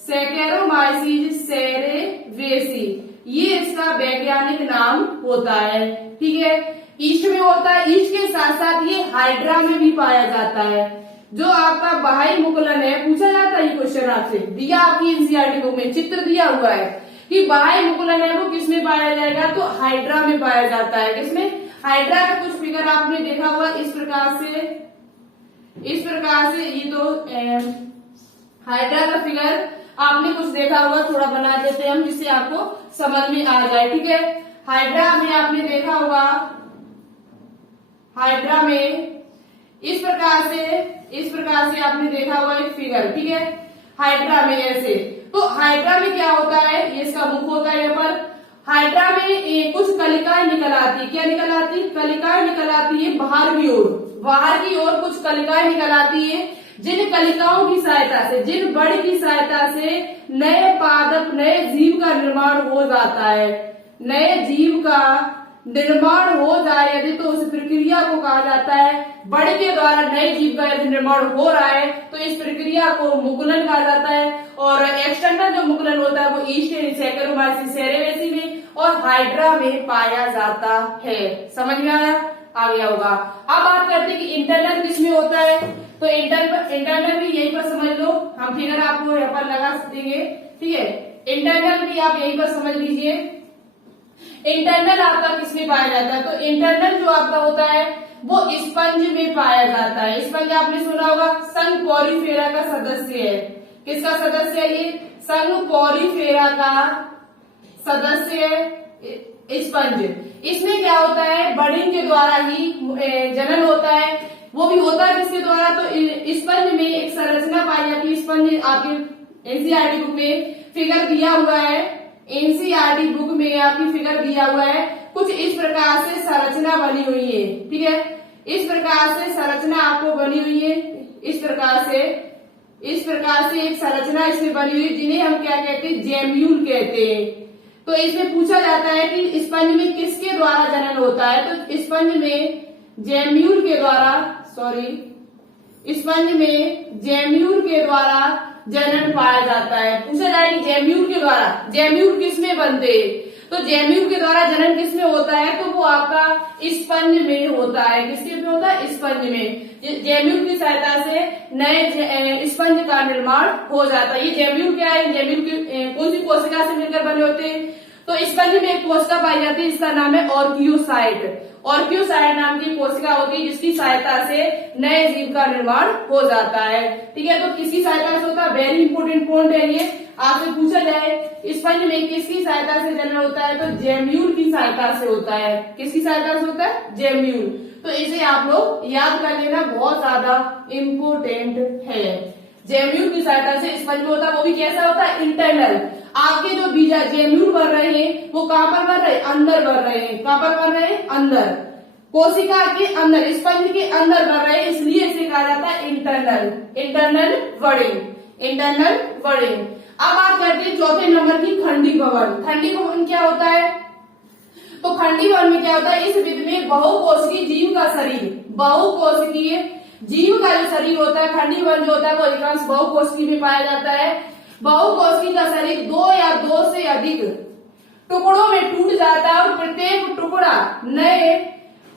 सैकेरोमाइसीज सेरेवेसी, ये इसका वैज्ञानिक नाम होता है, ठीक है। ईस्ट में होता है, ईस्ट के साथ साथ ये हाइड्रा में भी पाया जाता है। जो आपका बाह्य मुकुलन है, पूछा जाता है ये क्वेश्चन आपसे, दिया आपकी एनसीईआरटी बुक में चित्र दिया हुआ है कि बाह्य मुकुलन है वो किसमें पाया जाएगा, तो हाइड्रा में पाया जाता है। किसमें, हाइड्रा का कुछ फिगर आपने देखा हुआ इस प्रकार से, ये तो हाइड्रा का फिगर आपने कुछ देखा होगा, थोड़ा बना देते हैं हम जिससे आपको समझ में आ जाए, ठीक है। हाइड्रा में आपने देखा होगा, हाइड्रा में इस प्रकार से इस प्रकार से आपने देखा हुआ एक फिगर, ठीक है। हाइड्रा में ऐसे, तो हाइड्रा में क्या होता है, ये इसका मुख होता है। यहाँ पर हाइड्रा में कुछ कलिकाएं निकल आती, क्या निकल आती, कलिकाएं निकल आती है बाहर की ओर, बाहर की ओर कुछ कलिकाएं निकल आती है, जिन कलिकाओं की सहायता से, जिन बड़ की सहायता से नए पादप, नए जीव का निर्माण हो जाता है। नए जीव का निर्माण हो जाए यदि, तो उस प्रक्रिया को कहा जाता है, बड़ के द्वारा नए जीव का यदि निर्माण हो रहा है तो इस प्रक्रिया को मुकुलन कहा जाता है। और एक्सटर्नल जो मुकुलन होता है वो ईस्ट सैकरोमाइसिस सेरेवेसी में और हाइड्रा में पाया जाता है। समझ में आया, आ गया होगा। अब बात करते हैं कि इंटरनल किसमें होता है, तो इंटरनल भी यहीं पर समझ लो, हम फिगर आपको यहाँ पर लगा देंगे, ठीक है। इंटरनल भी आप यहीं पर समझ लीजिए। इंटरनल आपका किसमें पाया जाता है, तो इंटरनल जो आपका होता है वो स्पंज में पाया जाता है। स्पंज आपने सुना होगा, संघ पॉलीफेरा का सदस्य है। किसका सदस्य है ये, संघ पॉलीफेरा का सदस्य है स्पंज। इसमें क्या होता है, बर्डिंग के द्वारा ही जनन होता है। वो भी होता है किसके द्वारा, तो स्पंज में एक संरचना पाई जाती है। स्पंज आपके एनसीईआरटी बुक में फिगर दिया हुआ है, एनसीईआरटी बुक में आपकी फिगर दिया हुआ है। कुछ इस प्रकार से संरचना बनी हुई है, ठीक है। इस प्रकार से संरचना आपको बनी हुई है, इस प्रकार से एक संरचना इसमें बनी हुई है, जिन्हें हम क्या कहते हैं, जेम्यूल कहते हैं। तो इसमें पूछा जाता है कि स्पंज में किसके द्वारा जनन होता है, तो स्पंज में जेम्यूल के द्वारा, स्पंज में जेम्यूल के द्वारा जनन पाया जाता है। पूछा जाए कि जेम्यूल के द्वारा, जेम्यूल किसमें बनते हैं, तो जेम्यूल के द्वारा जनन किसमें होता है, तो वो आपका स्पंज में होता है। किसके में होता है, स्पंज में। जेम्यूल की सहायता से नए स्पंज का निर्माण हो जाता है। ये जेम्यूल क्या है, जेम्यूल की कौन सी कोशिका से मिलकर बने होते हैं, तो स्पंज में एक कोशिका पाई जाती है, इसका नाम है ऑर्कियोसाइट। ऑर्कियोसाइट नाम की कोशिका होती है जिसकी सहायता से नए जीव का निर्माण हो जाता है, ठीक है। तो किसकी सहायता से होता है, वेरी इंपोर्टेंट पॉइंट है ये, आपसे पूछा जाए स्पंज में किसकी सहायता से जनन होता है, तो जेम्यूल की सहायता से होता है। किसकी सहायता से होता है, जेम्यूल। तो इसे आप लोग याद कर लेना, बहुत ज्यादा इम्पोर्टेंट है। जेम्यूल की सहायता से स्पंज में होता है, वो भी कैसा होता है, इंटरनल। आपके जो बीजा जेम्यूल बन रहे हैं वो कहां पर बन रहे हैं, अंदर बन रहे हैं। कहां पर बन रहे हैं, अंदर, कोशिका के अंदर, स्पंज के अंदर बन रहे हैं, इसलिए इसे कहा जाता है इंटरनल वर्डिंग। अब बात करते हैं चौथे नंबर की, खंडी भवन। खंडी भवन क्या होता है, तो खंडी भवन में क्या होता है, इस विधि में बहुकोशिकीय जीव का शरीर, बहुकोशिकीय जीव का जो शरीर होता है, खंडी भवन जो होता है वो अधिकांश बहुकोशिकीय में पाया जाता है। बहुकोशिकीय का शरीर 2 या 2 से अधिक टुकड़ों में टूट जाता है और प्रत्येक टुकड़ा नए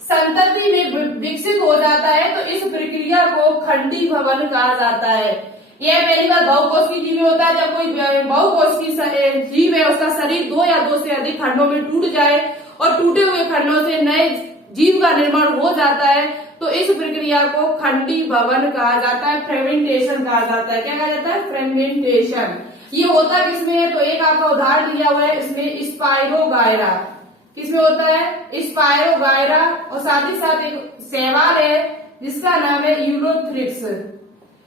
संतति में विकसित हो जाता है, तो इस प्रक्रिया को खंडी भवन कहा जाता है। यह पहली बार बहुकोशिकीय जीव में होता है, जब कोई बहुकोशिकीय जीव है उसका शरीर 2 या 2 से अधिक खंडों में टूट जाए और टूटे हुए खंडों से नए जीव का निर्माण हो जाता है, तो इस प्रक्रिया को खंडी भवन कहा जाता है, फ्रेगमेंटेशन कहा जाता है। क्या कहा जाता है, फ्रेगमेंटेशन। ये होता किसमें है, तो एक आपका उदाहरण दिया हुआ है, इसमें स्पाइरोगायरा। किसमें होता है, स्पाइरोगायरा, और साथ ही साथ एक शैवाल है जिसका नाम है यूरोथ्रिक्स।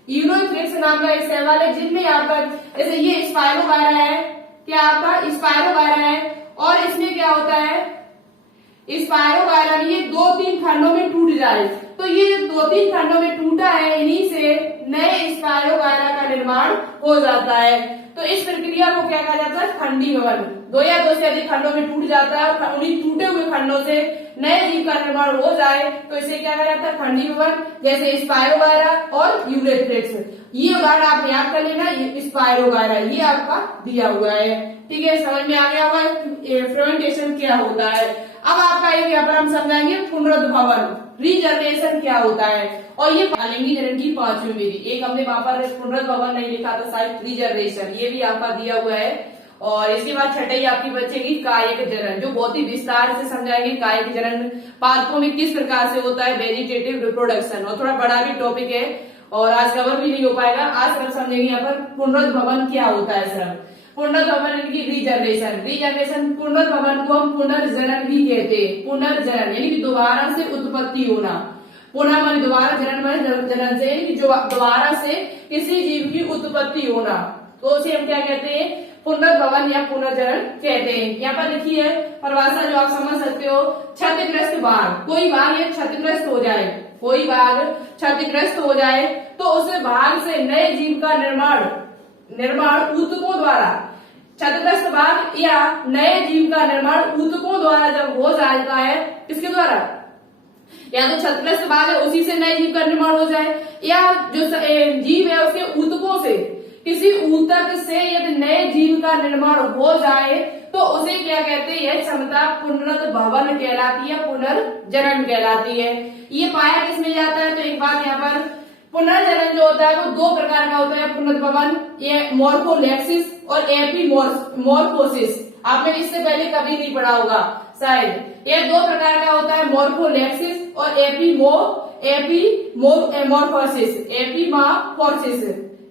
यूरोथ्रिक्स नाम का एक शैवाल है, जिनमें आपका जैसे ये स्पाइरोगायरा है, क्या आपका स्पाइरोगायरा है, और इसमें क्या होता है, स्पाइरोगायरा में ये 2-3 खंडों में टूट जाए, तो ये 2-3 खंडों में टूटा है, इन्हीं से नए स्पाइरोगायरा का निर्माण हो जाता है। तो इस प्रक्रिया को क्या कहा जाता है, खंडी भवन। 2 या 2 से अधिक खंडों में टूट जाता है और उन्हीं टूटे हुए खंडों से नए जीव का निर्माण हो जाए, तो इसे क्या कहा जाता है, खंडी भवन। जैसे स्पाइरोगायरा और यूरेथ्रिक्स, ये उदाहरण आप याद कर लेना। स्पाइरोगायरा ये आपका दिया हुआ है, ठीक है, समझ में आ गया होगा फ्रेगमेंटेशन क्या होता है। अब आपका एक यहाँ पर हम समझाएंगे पुनरुद्भवन, रीजनरेशन क्या होता है, और ये आलिंगी जनन की 5वीं विधि। एक हमने वहां पर पुनरुद्भवन नहीं लिखा था शायद, रीजनरेशन, ये भी आपका दिया हुआ है। और इसके बाद छठी आपकी बचेगी कायिक जनन, जो बहुत ही विस्तार से समझाएंगे कायिक जनन पादपों में किस प्रकार से होता है, वेजिटेटिव रिप्रोडक्शन, और थोड़ा बड़ा भी टॉपिक है और आज कवर भी नहीं हो पाएगा। आज सिर्फ समझेंगे यहाँ पर पुनरुद्भवन क्या होता है। सिर्फ पुनरुद्भवन की रीजनरेशन, पुनरुद्भवन को हम पुनर्जनन भी कहते हैं। पुनर्जनन यानी कि दोबारा से उत्पत्ति होना, पुनः माने दोबारा, जनन माने जनन से, कि जो दोबारा से किसी जीव की उत्पत्ति होना, तो उसे हम क्या कहते हैं, पुनर्भवन या पुनर्जनन कहते हैं। यहाँ पर लिखी है परिभाषा जो आप समझ सकते हो, क्षतिग्रस्त भाग, कोई भाग ये क्षतिग्रस्त हो जाए, कोई भाग क्षतिग्रस्त हो जाए तो उस भाग से नए जीव का निर्माण ऊतकों द्वारा, क्षतिग्रस्त भाग या नए जीव का निर्माण ऊतकों द्वारा जब हो जाता है, किसके द्वारा, या तो क्षतिग्रस्त भाग है उसी से नए जीव का निर्माण हो जाए, या जो जीव है उसके ऊतकों से, किसी ऊतक से यदि नए जीव का निर्माण हो जाए तो उसे क्या कहते हैं, यह क्षमता पुनरुद्भवन कहलाती है, पुनर्जनन कहलाती है। ये पाया किसमें जाता है, तो एक बात यहाँ पर, पुनर्जनन जो होता है वो दो प्रकार का होता है पुनर्भवन, ये मॉर्फोलेक्सिस और एपीमॉर्फोसिस। आपने इससे पहले कभी नहीं पढ़ा होगा शायद। ये दो प्रकार का होता है, मॉर्फोलेक्सिस और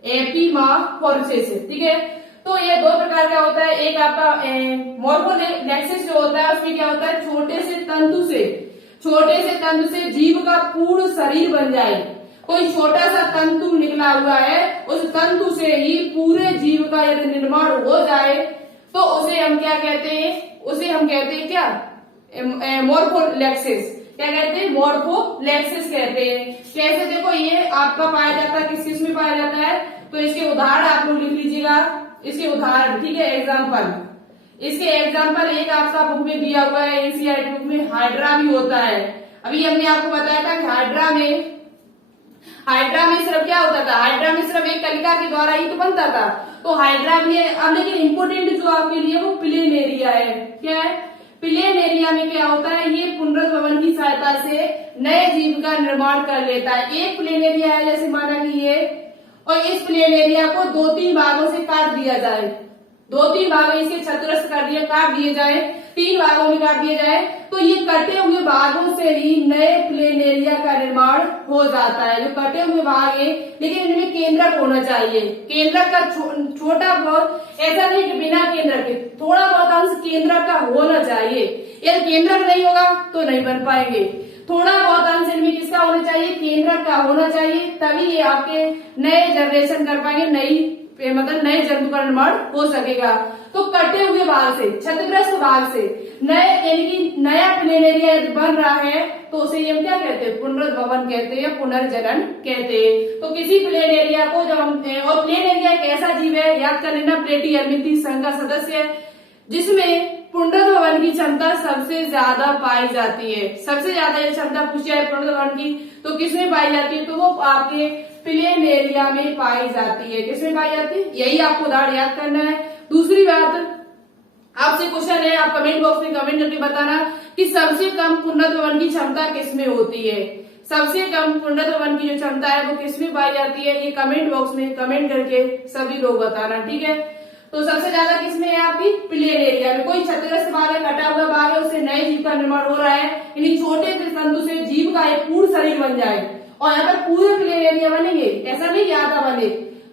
एपीमॉर्फोसिस, ठीक है। तो ये दो प्रकार का होता है, एक आपका मॉर्फोलेक्सिस जो होता है उसमें क्या होता है, छोटे से तंतु से जीव का पूर्ण शरीर बन जाए, कोई छोटा सा तंतु निकला हुआ है, उस तंतु से ही पूरे जीव का यदि निर्माण हो जाए तो उसे हम क्या कहते हैं, उसे हम कहते हैं क्या, मॉर्फोलेक्सिस। क्या कहते हैं, मॉर्फोलेक्सिस कहते हैं। कैसे, देखो ये आपका पाया जाता है, किस किस में पाया जाता है, तो इसके उदाहरण आप लोग लिख लीजिएगा, इसके उदाहरण, ठीक है, एग्जाम्पल। इसके एग्जाम्पल एक आपका बुक में दिया हुआ है, एनसीईआरटी बुक में, हाइड्रा भी होता है। अभी हमने आपको बताया था कि हाइड्रा में सिर्फ क्या होता था, हाइड्रा में सिर्फ एक कलिका के द्वारा ही तो बनता था। तो हाइड्रा में अब लेकिन इम्पोर्टेंट जो आपके लिए वो प्लेनेरिया है। क्या है, प्लेनेरिया में क्या होता है, ये पुनरुद्भवन की सहायता से नए जीव का निर्माण कर लेता है। एक प्लेनेरिया है, जैसे माना कि ये, और इस प्लेनेरिया को 2-3 भागों से काट दिया जाए, 2-3 भागों इसके क्षतिग्रस्त काट दिए जाए, 3 भागों में काट दिया जाए, तो ये कटे हुए भागों से ही नए प्लेनेरिया का निर्माण हो जाता है। जो कटे हुए भाग है, लेकिन इनमें केंद्रक होना चाहिए, केंद्रक का छोटा बहुत, ऐसा नहीं कि बिना केंद्रक के, थोड़ा बहुत अंश केंद्रक का होना चाहिए। यदि केंद्रक नहीं होगा तो नहीं बन पाएंगे। थोड़ा बहुत अंश इनमें किसका होना चाहिए, केंद्रक का होना चाहिए, तभी ये आपके नए जनरेशन कर पाएंगे, मतलब नए जंतु का निर्माण हो सकेगा। तो कटे हुए भाग से, क्षतिग्रस्त भाग से नए, यानी कि नया प्लेनेरिया यदि बन रहा है तो उसे हम क्या कहते हैं, पुनरुद्भवन कहते हैं या पुनर्जनन कहते हैं। तो किसी प्लेनेरिया को जब हम, और प्लेनेरिया एक ऐसा जीव है, याद कर लेना, प्लेटिहेल्मिंथी संघ का सदस्य है, जिसमें पुनरुद्भवन की क्षमता सबसे ज्यादा पाई जाती है। सबसे ज्यादा ये क्षमता पूछी है पुनरुद्भवन की तो किसमें पाई जाती है, तो वो आपके प्लेनेरिया में पाई जाती है। किसमें पाई जाती है, यही आपको उदाहरण याद करना है। दूसरी बात, आपसे क्वेश्चन है, आप कमेंट बॉक्स में कमेंट करके बताना कि सबसे कम पुनरुद्भवन की क्षमता किसमें होती है। सबसे कम पुनरुद्भवन की जो क्षमता है वो किसमें पाई जाती है, ये कमेंट बॉक्स में कमेंट करके सभी लोग बताना, ठीक है। तो सबसे ज्यादा किसमें है, आपकी प्लेनेरिया में। कोई क्षतिग्रस्त भाग है, कटा हुआ भाग है, उससे नए जीव का निर्माण हो रहा है, यानी छोटे से तंतु से जीव का एक पूर्ण शरीर बन जाए, और यहाँ पर पूरे प्लेनेरिया बनेंगे, ऐसा नहीं आधा बने,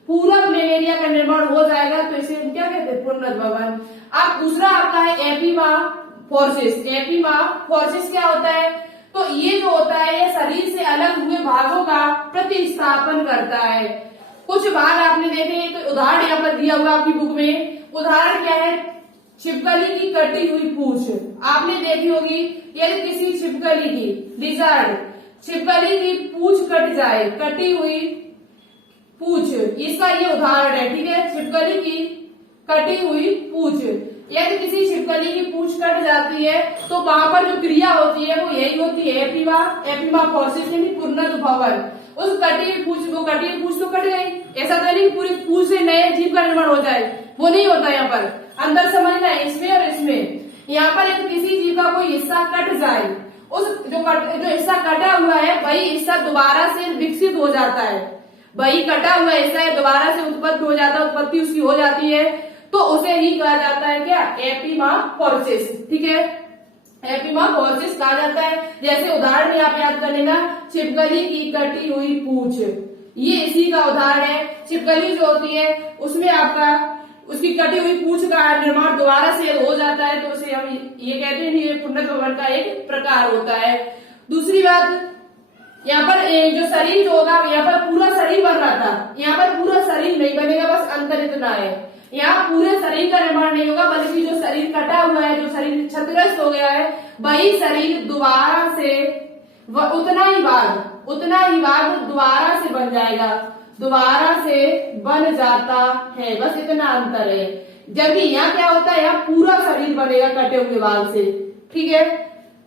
पूरा प्लेनेरिया का निर्माण हो जाएगा, तो इसे हम क्या कहते हैं, पुनरुद्भवन। अब दूसरा आपका है एपीमॉर्फोसिस। एपीमॉर्फोसिस क्या होता है, तो ये जो होता है ये शरीर से अलग हुए भागों का प्रतिस्थापन करता है। कुछ भाग आपने देखे, एक उदाहरण यहाँ पर दिया हुआ आपकी बुक में। उदाहरण क्या है, छिपकली की कटी हुई पूंछ आपने देखी होगी। यदि किसी छिपकली की, लिजर्ड छिपकली की पूंछ कट जाए, कटी हुई पूंछ, इसका ये उदाहरण है, ठीक है। छिपकली की कटी हुई पूंछ, यदि किसी छिपकली की पूंछ कट जाती है तो वहां पर जो क्रिया होती है वो यही होती है, एपीमॉर्फोसिस यानी पुनरुद्भवन। उस कटी हुई पूंछ, वो कटी हुई पूंछ तो कट गई, ऐसा तो नहीं पूरी पूंछ से नए जीव का निर्माण हो जाए, वो नहीं होता। यहाँ पर अंदर समझना है, इसमें और इसमें। यहाँ पर यदि किसी जीव का कोई हिस्सा कट जाए, उस जो हिस्सा कटा हुआ है वही हिस्सा दोबारा से विकसित हो जाता है, वही कटा हुआ हिस्सा है दोबारा से उत्पत्ति हो जाता है, उत्पत्ति उसकी हो जाती है, तो उसे ही कहा जाता है क्या, एपीमॉर्फोसिस, ठीक है। एपीमॉर्फोसिस कहा जाता है। जैसे उदाहरण में आप याद कर लेना, छिपकली की कटी हुई पूंछ, ये इसी का उदाहरण है। छिपकली जो होती है उसमें आपका उसकी कटी हुई पूंछ का निर्माण दोबारा से हो जाता है, तो उसे हम ये कहते हैं ये पुनरुद्भवन का एक प्रकार होता है। दूसरी बात, यहाँ पर जो शरीर जो होगा, यहाँ पर पूरा शरीर बन रहा था, यहाँ पर पूरा शरीर नहीं बनेगा, बस अंतर इतना है। यहाँ पूरे शरीर का निर्माण नहीं होगा, बल्कि जो शरीर कटा हुआ है, जो शरीर क्षतिग्रस्त हो गया है, वही शरीर दोबारा से उतना ही भाग दोबारा से बन जाएगा, दोबारा से बन जाता है, बस इतना अंतर है। जबकि यहाँ क्या होता है, यहाँ पूरा शरीर बनेगा कटे हुए भाग से। ठीक है,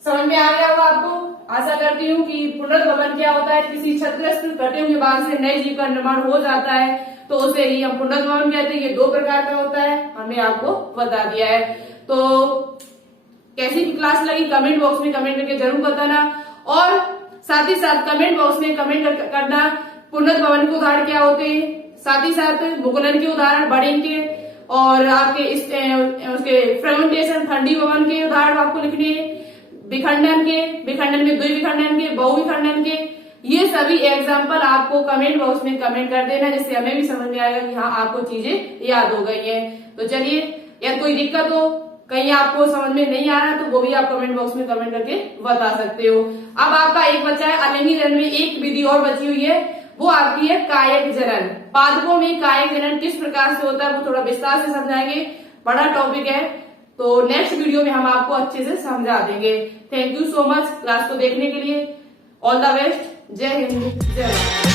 समझ में आ गया होगा आपको। आशा करती हूँ कि पुनर्भवन क्या होता है, किसी क्षतिग्रस्त कटे हुए भाग से नए जीव का निर्माण हो जाता है, तो उसे ही हम पुनर्भवन कहते हैं। ये 2 प्रकार का होता है, हमने आपको बता दिया है। तो कैसी क्लास लगी कमेंट बॉक्स में कमेंट करके जरूर बताना, और साथ ही साथ कमेंट बॉक्स में कमेंट करना पुनर्भवन के उदाहरण क्या होते हैं, साथ ही साथ मुगलन के उदाहरण, बड़िंग के, और आपके उसके फ्रेगमेंटेशन खंडी भवन के उदाहरण आपको लिखने हैं, विखंडन में द्विविखंडन के, बहुविखंडन के, ये सभी एग्जाम्पल आपको कमेंट बॉक्स में कमेंट कर देना, जिससे हमें भी समझ में आएगा कि हाँ आपको चीजें याद हो गई हैं। तो चलिए, या कोई दिक्कत हो, कहीं आपको समझ में नहीं आ रहा, तो वो भी आप कमेंट बॉक्स में कमेंट करके बता सकते हो। अब आपका एक बच्चा है अलिंगी जनन में, एक विधि और बची हुई है, वो आपकी है कायक जनन। पादपों में कायक जनन किस प्रकार से होता है वो थोड़ा विस्तार से समझाएंगे, बड़ा टॉपिक है, तो नेक्स्ट वीडियो में हम आपको अच्छे से समझा देंगे। Thank you so much class को देखने के लिए। All the best. जय हिंद, जय भारत।